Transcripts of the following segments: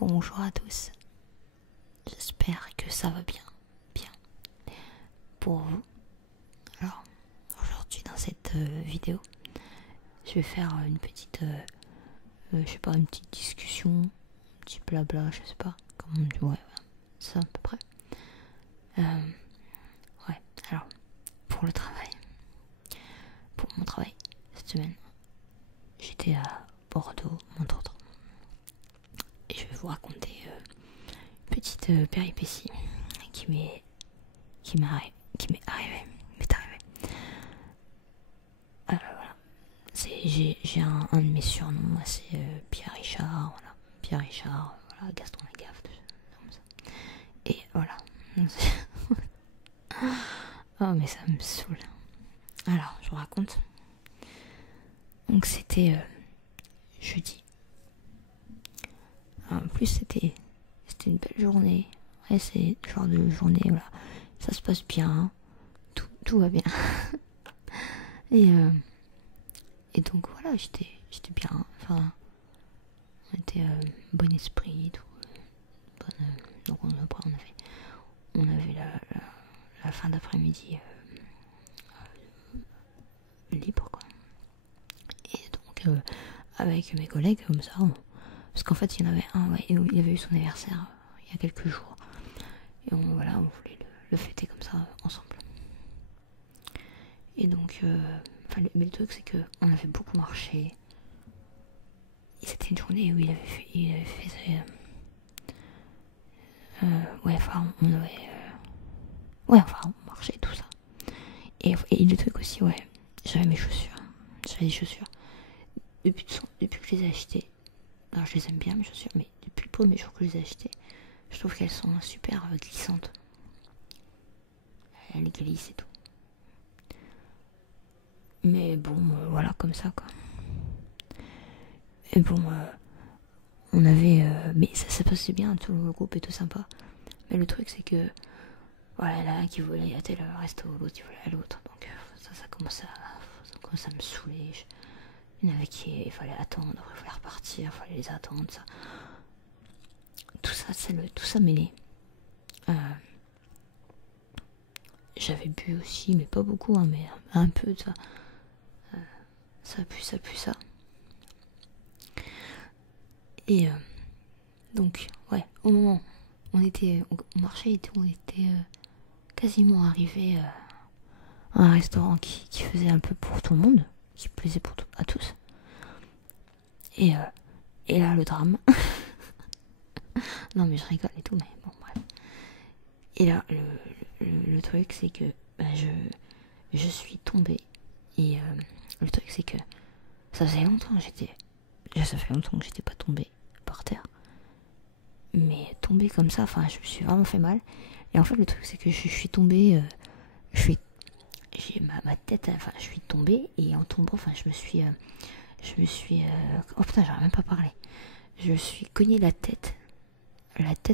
Bonjour à tous, j'espère que ça va bien, pour vous. Alors, aujourd'hui dans cette vidéo, je vais faire une petite, je sais pas, une petite discussion, un petit blabla, je sais pas, comment, ouais, ça à peu près. Ouais, alors, pour le travail, pour mon travail, cette semaine, j'étais à Bordeaux, entre autres. Et je vais vous raconter une petite péripétie qui m'est arrivée. Alors voilà, j'ai un de mes surnoms, moi c'est Pierre Richard, voilà. Pierre Richard, voilà, Gaston Lagaffe, tout ça, comme ça. Et voilà. Oh mais ça me saoule. Alors, je vous raconte. Donc c'était jeudi. En plus c'était une belle journée. Ouais, c'est le genre de journée, voilà. Ça se passe bien. Tout va bien. Et donc voilà, j'étais bien. Enfin, on était bon esprit, tout. Donc après on avait la fin d'après-midi libre, quoi. Et donc avec mes collègues comme ça, parce qu'en fait il y en avait un, ouais, il avait eu son anniversaire il y a quelques jours. Et on voulait le fêter comme ça ensemble. Et donc, mais le truc c'est que on avait beaucoup marché. Et c'était une journée où il avait fait ouais, enfin, on avait, ouais, enfin, on marchait tout ça. Et le truc aussi, ouais, j'avais mes chaussures. J'avais des chaussures. Depuis que je les ai achetées, alors je les aime bien mes chaussures, mais depuis le premier jour que je les ai achetées, je trouve qu'elles sont super glissantes. Elles glissent et tout. Mais bon, voilà, comme ça, quoi. Et bon, on avait... mais ça passait bien, tout le groupe était sympa. Mais le truc, c'est que... Voilà, il y en a un qui voulait aller à tel resto, l'autre il voulait à l'autre. Donc ça commence à me saouler. Il y en avait qui... Il fallait attendre, il fallait repartir, il fallait les attendre, ça. Tout ça mêlé. J'avais bu aussi, mais pas beaucoup, hein, mais un peu, ça. Ça pue ça. Et donc, ouais, au moment où on marchait et tout, on était quasiment arrivé à un restaurant qui faisait un peu pour tout le monde, qui plaisait à tous. Et là, le drame. Non, mais je rigole et tout, mais bon, bref. Et là, le truc, c'est que je suis tombée. Et le truc, c'est que ça fait longtemps que j'étais pas tombée par terre. Mais tombée comme ça, enfin, je me suis vraiment fait mal. Et en fait, le truc, c'est que je suis tombée. J'ai ma tête, enfin, je suis tombée. Et en tombant, enfin, je me suis. Oh putain, j'aurais même pas parlé. Je me suis cogné la tête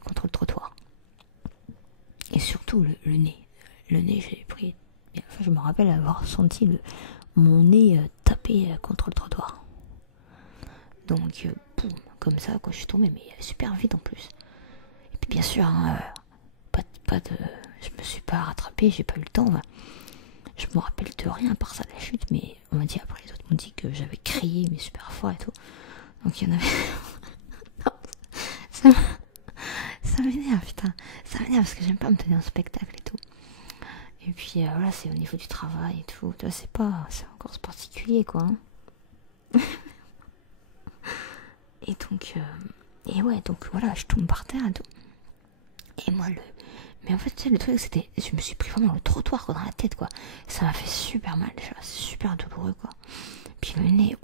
contre le trottoir. Et surtout le nez. Le nez, j'ai pris. Enfin, je me rappelle avoir senti mon nez taper contre le trottoir. Donc, boum, comme ça, quand je suis tombée, mais super vite en plus. Et puis, bien sûr, hein, je me suis pas rattrapée, j'ai pas eu le temps. Bah, je me rappelle de rien à part ça de la chute, mais on m'a dit après, les autres m'ont dit que j'avais crié, mais super fort et tout. Donc, il y en avait. Non, ça m'énerve, putain. Ça m'énerve parce que j'aime pas me tenir en spectacle et tout. Et puis, voilà, c'est au niveau du travail et tout. Tu vois, c'est encore particulier, quoi. Hein. Et donc, donc voilà, je tombe par terre et tout. Et moi, mais en fait, tu sais, le truc, c'était, je me suis pris vraiment le trottoir, quoi, dans la tête, quoi. Ça m'a fait super mal, déjà, c'est super douloureux, quoi. Puis le nez,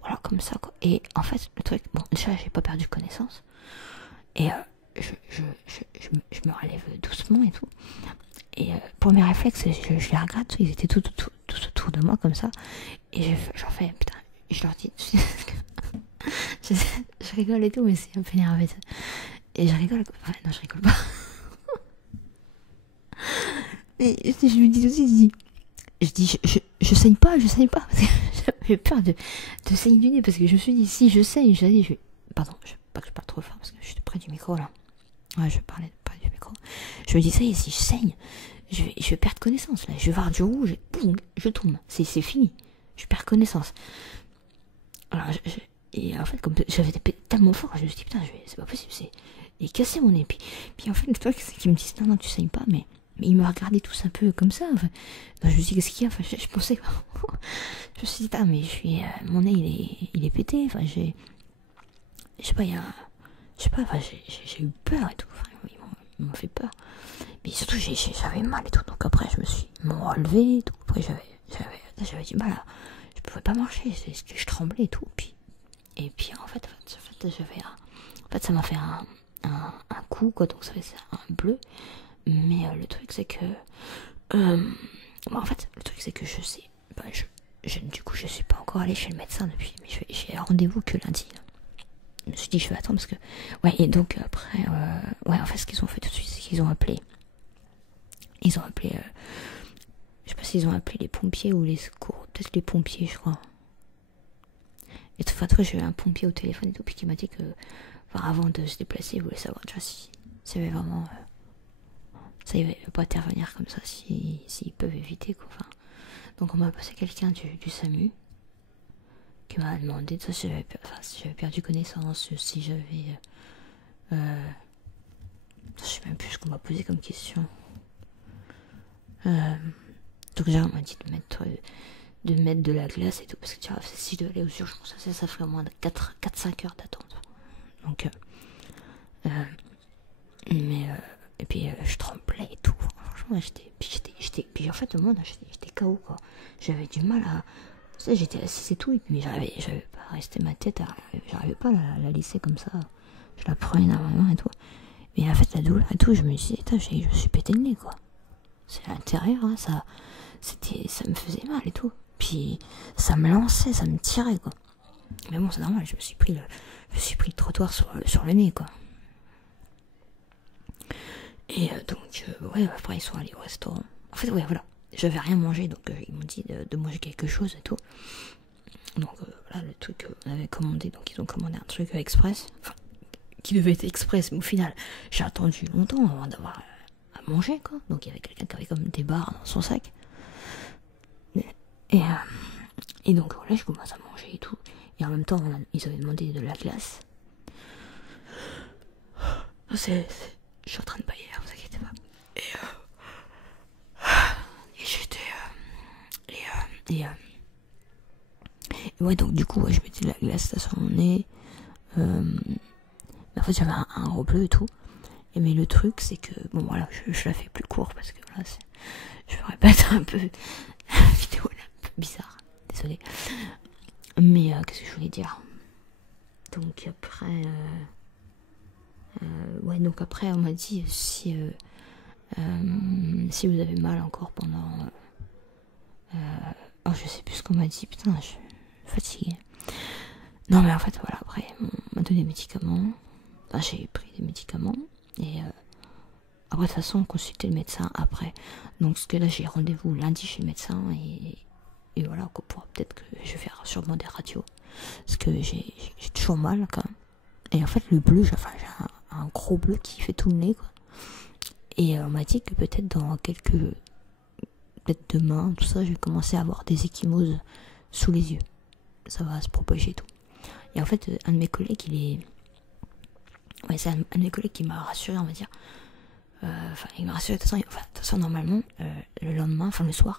voilà, comme ça, quoi. Et en fait, le truc, bon, déjà, j'ai pas perdu connaissance. Et je me relève doucement et tout. Et premier réflexe, je les regarde, ils étaient tout autour de moi, comme ça. Et j'en fais, putain, je leur dis... je rigole et tout, mais c'est un peu énervé. Et je rigole. Ouais, non, je rigole pas. Mais je me dis aussi, je saigne pas. Parce que j'avais peur de saigner du nez. Parce que je me suis dit, si je saigne, pardon, pas que je parle trop fort parce que je suis près du micro là. Ouais, je parlais près du micro. Je me dis, ça y est, si je saigne, je vais perdre connaissance là. Je vais voir du rouge, boum, je tombe. C'est fini. Je perds connaissance. Alors, et en fait, comme j'avais tapé tellement fort, je me suis dit, putain, c'est pas possible, il cassé mon nez. Puis en fait, le truc, c'est qu'ils me disent, non, tu saignes pas, mais ils me regardaient tous un peu comme ça. Enfin, je me suis dit, qu'est-ce qu'il y a? Enfin, je pensais, je me suis dit, mais mon nez, il est pété. Enfin, je sais pas, enfin, j'ai eu peur et tout. Enfin, ils m'ont fait peur. Mais surtout, j'avais mal et tout. Donc après, je me suis relevé et tout. Après, j'avais du mal je pouvais pas marcher. Je tremblais et tout. Et puis, en fait ça m'a fait un coup, quoi. Donc, ça fait un bleu. Mais le truc, c'est que. En fait, le truc, c'est que je sais. Du coup, je suis pas encore allée chez le médecin depuis. Mais j'ai rendez-vous que lundi. Là. Je me suis dit, je vais attendre parce que. Ouais, et donc après. Ouais, en fait, ce qu'ils ont fait tout de suite, c'est qu'ils ont appelé. Je sais pas s'ils ont appelé les pompiers ou les secours. Peut-être les pompiers, je crois. Et tout fois, j'ai eu un pompier au téléphone et tout, puis qui m'a dit que. Enfin, avant de se déplacer, il voulait savoir déjà s'il y avait vraiment. Ça, il va pas intervenir comme ça s'ils peuvent éviter, quoi. Enfin, donc, on m'a passé quelqu'un du SAMU qui m'a demandé si j'avais perdu connaissance, si j'avais. Je sais même plus ce qu'on m'a posé comme question. Donc déjà on m'a dit de mettre de la glace et tout, parce que tu vois, si je dois aller aux urgences, ça ferait au moins 4-5 heures d'attente. Donc et puis je tremblais et tout, franchement puis en fait au monde j'étais KO, quoi. J'avais du mal à ça, j'étais assise et tout, mais j'arrivais pas à rester ma tête, j'arrivais pas à la laisser comme ça, je la prenais énormément et tout. Mais en fait la douleur et tout, je me disais, je me suis pété le nez, quoi. C'est à l'intérieur, hein, ça me faisait mal et tout. Puis ça me lançait, ça me tirait, quoi. Mais bon, c'est normal, je me suis pris le trottoir sur le nez, quoi. Et donc, ouais, après ils sont allés au restaurant. En fait, ouais, voilà, j'avais rien mangé, donc ils m'ont dit de manger quelque chose et tout. Donc voilà, le truc qu'on avait commandé, donc ils ont commandé un truc express, enfin, qui devait être express, mais au final, j'ai attendu longtemps avant d'avoir à manger, quoi. Donc il y avait quelqu'un qui avait comme des barres dans son sac. Et donc voilà, je commence à manger et tout. Et en même temps, ils avaient demandé de la glace. Je suis en train de bailler, vous inquiétez pas. Et ouais, donc du coup, ouais, je mettais de la glace là sur mon nez. Mais en fait, j'avais un gros bleu et tout. Et mais le truc, c'est que, bon voilà, je la fais plus court parce que voilà, je me répète un peu. La vidéo est un peu bizarre, désolée. Mais qu'est-ce que je voulais dire? Donc après, ouais, donc après, on m'a dit si vous avez mal encore pendant. Oh, je sais plus ce qu'on m'a dit, putain, je suis fatiguée. Non, mais en fait, voilà, après, on m'a donné des médicaments. Enfin, j'ai pris des médicaments. Et après, de toute façon, consulter le médecin après. Donc, parce que là, j'ai rendez-vous lundi chez le médecin. Et voilà, peut-être que je vais faire sûrement des radios. Parce que j'ai toujours mal, quand même. Et en fait, le bleu, j'ai un gros bleu qui fait tout le nez, quoi. Et on m'a dit que peut-être dans peut-être demain, tout ça, je vais commencer à avoir des ecchymoses sous les yeux. Ça va se propager et tout. Et en fait, un de mes collègues, ouais, c'est un de mes collègues qui m'a rassuré, on va dire. Enfin, il m'a rassuré, de toute façon, normalement, le lendemain, enfin le soir.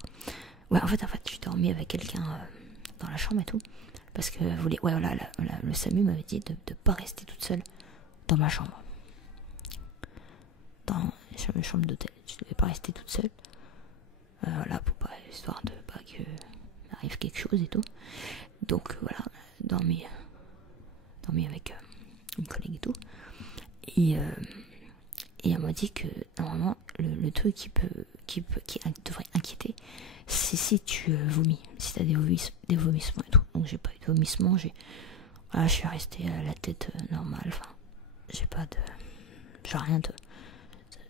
Ouais, en fait, je dormais avec quelqu'un dans la chambre et tout. Parce que, ouais, voilà, le SAMU m'avait dit de pas rester toute seule dans ma chambre. Dans une chambre d'hôtel. Je devais pas rester toute seule. Voilà, histoire de pas que m'arrive quelque chose et tout. Donc, voilà, dormi avec une collègue et tout. Et elle m'a dit que normalement le truc qui devrait inquiéter, c'est si tu vomis, si t'as des vomissements et tout. Donc j'ai pas eu de vomissements, je suis restée à la tête normale, enfin j'ai rien de,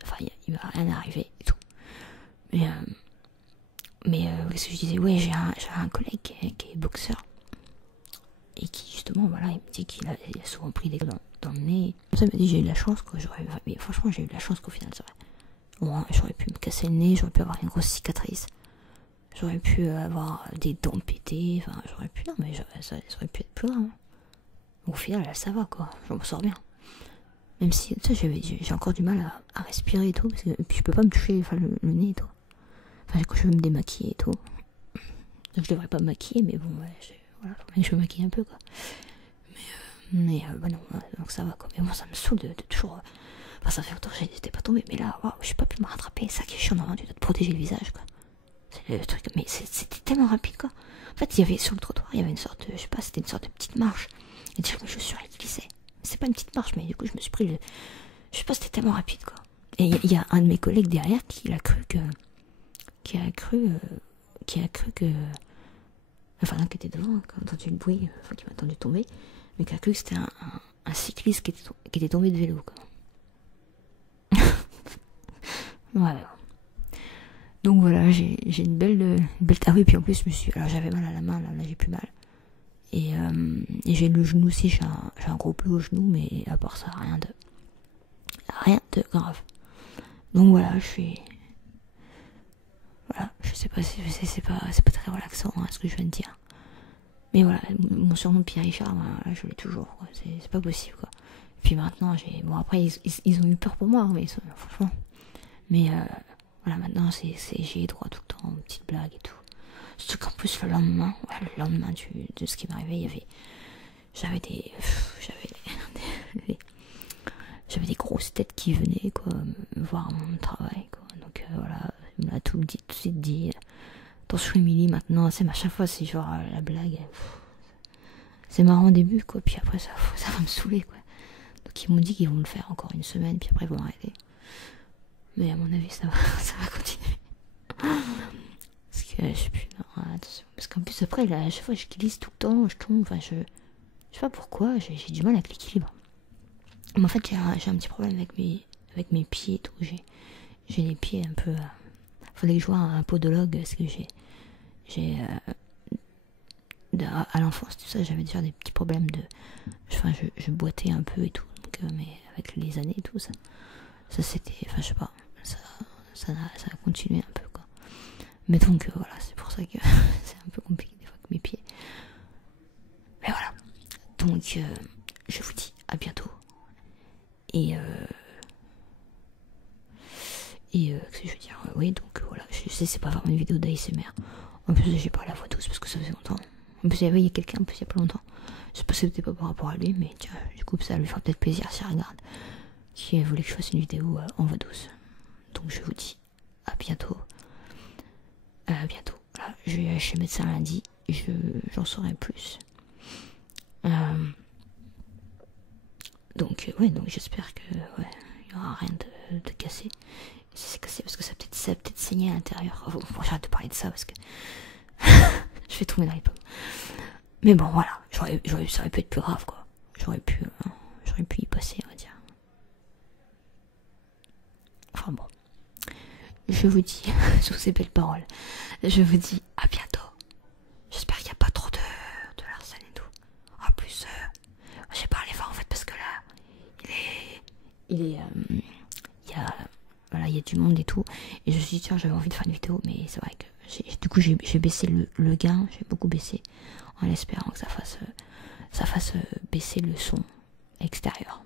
enfin il va rien arriver et tout. Mais qu'est-ce que je disais, ouais, j'ai un collègue qui est boxeur et qui justement, voilà, il me dit qu'il a souvent pris des coups dans le nez. Ça m'a dit j'ai eu de la chance quoi, mais franchement j'ai eu de la chance qu'au final c'est vrai. Bon, j'aurais pu me casser le nez, j'aurais pu avoir une grosse cicatrice. J'aurais pu avoir des dents pétées, enfin j'aurais pu, non mais ça aurait pu être plus grave. Hein. Au final ça va quoi, je m'en sors bien. Même si, tu sais, j'ai encore du mal à respirer et tout, parce que, et puis je peux pas me toucher le nez et tout. Enfin, quand je veux me démaquiller et tout. Donc, je devrais pas me maquiller, mais bon, ouais, voilà, faut bien que je me maquille un peu, quoi. Bah non, donc ça va, quoi. Mais bon, ça me saoule de toujours. Enfin, ça fait longtemps que j'étais pas tombée, mais là, waouh, je suis pas pu me rattraper. Ça qui est chiant, normalement, tu dois te protéger le visage, quoi. C'est le truc, mais c'était tellement rapide, quoi. En fait, il y avait sur le trottoir, il y avait une sorte de, je sais pas, c'était une sorte de petite marche. Et dire que mes chaussures, elles glissaient. C'est pas une petite marche, mais du coup, je me suis pris le. Je sais pas, c'était tellement rapide, quoi. Et il y a un de mes collègues derrière qui a cru que. Qui a cru que. Enfin, l'un qui était devant, qui a entendu le bruit, enfin, qui m'a entendu tomber, mais qui a cru que c'était un cycliste qui était tombé de vélo, quoi. Ouais. Donc voilà, j'ai une belle. Ah oui, puis en plus, alors j'avais mal à la main, là j'ai plus mal. Et j'ai le genou aussi, j'ai un gros bleu au genou, mais à part ça, rien de grave. Donc voilà, voilà, je sais pas si c'est pas très relaxant hein, ce que je viens de dire. Mais voilà, mon surnom de Pierre Richard, ben, je l'ai toujours, quoi. C'est pas possible quoi. Et puis maintenant, bon après ils ont eu peur pour moi, mais franchement. Mais voilà, maintenant j'ai droit tout le temps aux petites blagues et tout. Surtout qu'en plus le lendemain de ce qui m'arrivait, j'avais des grosses têtes qui venaient quoi me voir mon travail quoi. Donc voilà, il me l'a tout de suite dit. Attention Émilie, maintenant, c'est à chaque fois c'est genre la blague. C'est marrant au début quoi, puis après ça va me saouler quoi. Donc ils m'ont dit qu'ils vont le faire encore une semaine, puis après ils vont arrêter. Mais à mon avis ça va continuer. Parce que je sais plus, non, attention. Parce qu'en plus après, là, à chaque fois je glisse tout le temps, je tombe, enfin je sais pas pourquoi, j'ai du mal avec l'équilibre. Mais en fait j'ai un petit problème avec mes pieds et tout, j'ai les pieds un peu... faudrait que je vois un podologue, parce que à l'enfance, tout ça, j'avais déjà des petits problèmes de... Enfin, je boitais un peu et tout, donc, mais avec les années et tout, ça c'était... Enfin, je sais pas, ça a continué un peu, quoi. Mais donc, voilà, c'est pour ça que c'est un peu compliqué des fois avec mes pieds. Mais voilà. Donc, je vous dis à bientôt. Et qu'est-ce que je veux dire, oui, donc voilà, je sais, c'est pas vraiment une vidéo d'ASMR. En plus, j'ai parlé à voix douce parce que ça faisait longtemps. En plus, il y a quelqu'un, en plus, il y a pas longtemps. Je sais pas si c'était pas par rapport à lui, mais tiens, du coup, ça lui fera peut-être plaisir s'il regarde. Qui voulait que je fasse une vidéo en voix douce. Donc, je vous dis à bientôt. À bientôt. Voilà, je vais chez le médecin lundi. J'en saurai plus. Donc, ouais, donc j'espère que, ouais, il y aura rien de cassé. Si c'est cassé, parce que ça a peut-être saigné à l'intérieur. Bon, j'arrête de parler de ça parce que je vais tomber dans les pommes. Mais bon, voilà, ça aurait pu être plus grave, quoi. J'aurais pu y passer, on va dire. Enfin bon. Je vous dis, sous ces belles paroles, je vous dis à bientôt. J'espère qu'il n'y a pas trop de larcène et tout. En plus, j'ai parlé fort en fait parce que là, il y a du monde et tout. Et je me suis dit, tiens, j'avais envie de faire une vidéo, mais c'est vrai que du coup, j'ai baissé le gain, j'ai beaucoup baissé, en espérant que ça fasse baisser le son extérieur.